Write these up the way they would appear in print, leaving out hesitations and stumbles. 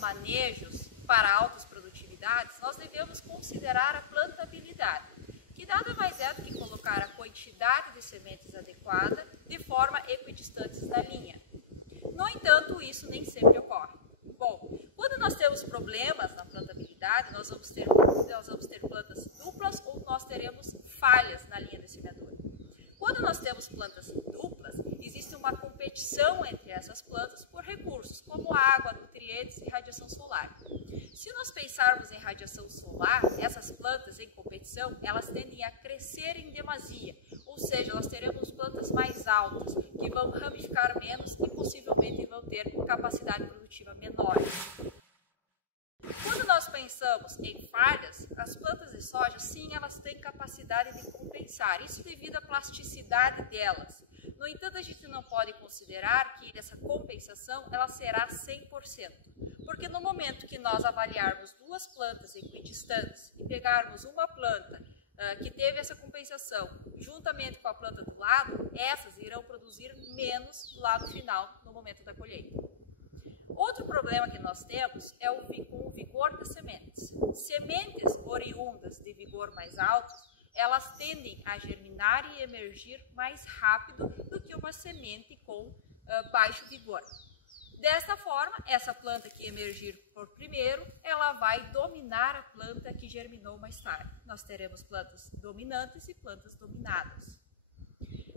manejos para altas produtividades, nós devemos considerar a plantabilidade, que nada mais é do que colocar a quantidade de sementes adequada de forma equidistantes na linha. No entanto, isso nem sempre ocorre. Bom, quando nós temos problemas na plantabilidade, nós vamos ter plantas duplas ou nós teremos falhas na linha de semeadura. Quando nós temos plantas duplas, existe uma competição entre essas plantas por recursos, como água, nutrientes e radiação solar. Se nós pensarmos em radiação solar, essas plantas em competição, elas tendem a crescer em demasia, ou seja, nós teremos plantas mais altas, que vão ramificar menos e possivelmente vão ter capacidade produtiva menor. Quando nós pensamos em falhas, as plantas de soja, sim, elas têm capacidade de compensar, isso devido à plasticidade delas. No entanto, a gente não pode considerar que essa compensação ela será 100%, porque no momento que nós avaliarmos duas plantas equidistantes e pegarmos uma planta que teve essa compensação juntamente com a planta do lado, essas irão produzir menos lá no final, no momento da colheita. Outro problema que nós temos é o vigor das sementes. Sementes oriundas de vigor mais alto, elas tendem a germinar e emergir mais rápido do que uma semente com baixo vigor. Desta forma, essa planta que emergir por primeiro, ela vai dominar a planta que germinou mais tarde. Nós teremos plantas dominantes e plantas dominadas.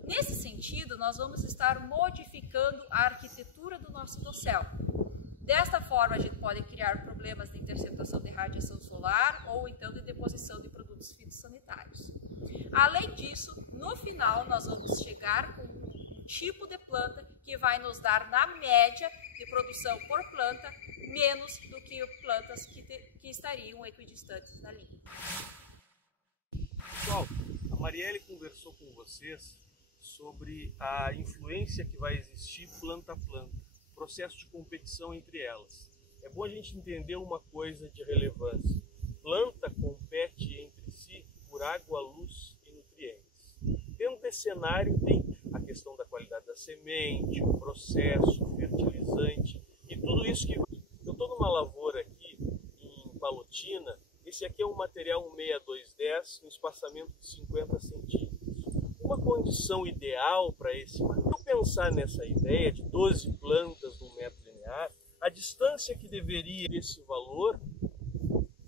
Nesse sentido, nós vamos estar modificando a arquitetura do nosso dossel. Desta forma, a gente pode criar problemas de interceptação de radiação solar ou então de deposição de produtos fitossanitários. Além disso, no final, nós vamos chegar com um tipo de planta que vai nos dar, na média de produção por planta, menos do que plantas que estariam equidistantes na linha. Pessoal, a Marielle conversou com vocês sobre a influência que vai existir planta a planta, processo de competição entre elas. É bom a gente entender uma coisa de relevância. Planta compete entre si por água, luz e nutrientes. Dentro desse cenário tem a questão da qualidade da semente, o processo, o fertilizante e tudo isso que... Eu estou numa lavoura aqui em Palotina. Esse aqui é um material 16210, um espaçamento de 50 centímetros. Uma condição ideal para esse material, se eu pensar nessa ideia de 12 plantas no metro linear, a distância que deveria desse valor,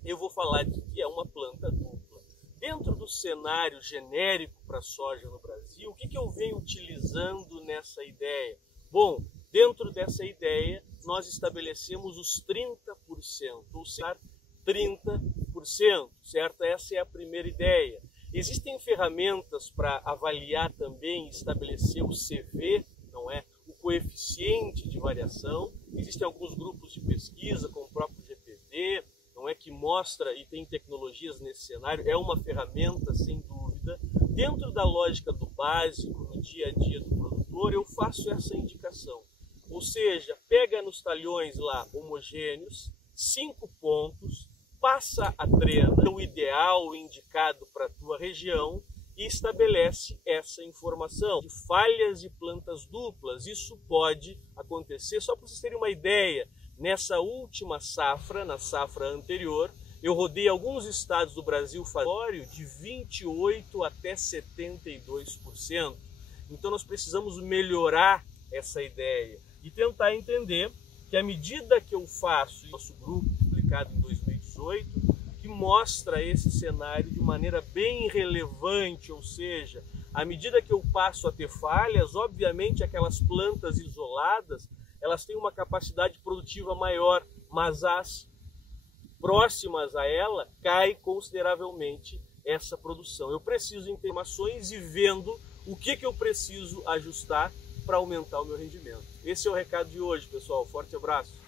eu vou falar de que é uma planta dupla. Dentro do cenário genérico para a soja no Brasil, o que eu venho utilizando nessa ideia? Bom, dentro dessa ideia, nós estabelecemos os 30%, ou seja, 30%, certo? Essa é a primeira ideia. Existem ferramentas para avaliar também, estabelecer o CV, não é? O coeficiente de variação. Existem alguns grupos de pesquisa, como o próprio GPD, não é, que mostra e tem tecnologias nesse cenário. É uma ferramenta, sem dúvida. Dentro da lógica do básico, no dia a dia do produtor, eu faço essa indicação. Ou seja, pega nos talhões lá homogêneos, 5 pontos, passa a trena, o ideal, o indicado para a tua região, e estabelece essa informação de falhas de plantas duplas. Isso pode acontecer, só para vocês terem uma ideia, nessa última safra, na safra anterior, eu rodei alguns estados do Brasil fazendo de 28% até 72%. Então nós precisamos melhorar essa ideia e tentar entender que à medida que eu faço, nosso grupo publicado em 2018, que mostra esse cenário de maneira bem relevante, ou seja, à medida que eu passo a ter falhas, obviamente aquelas plantas isoladas, elas têm uma capacidade produtiva maior, mas as próximas a ela cai consideravelmente essa produção. Eu preciso de informações e vendo o que eu preciso ajustar para aumentar o meu rendimento. Esse é o recado de hoje, pessoal. Forte abraço!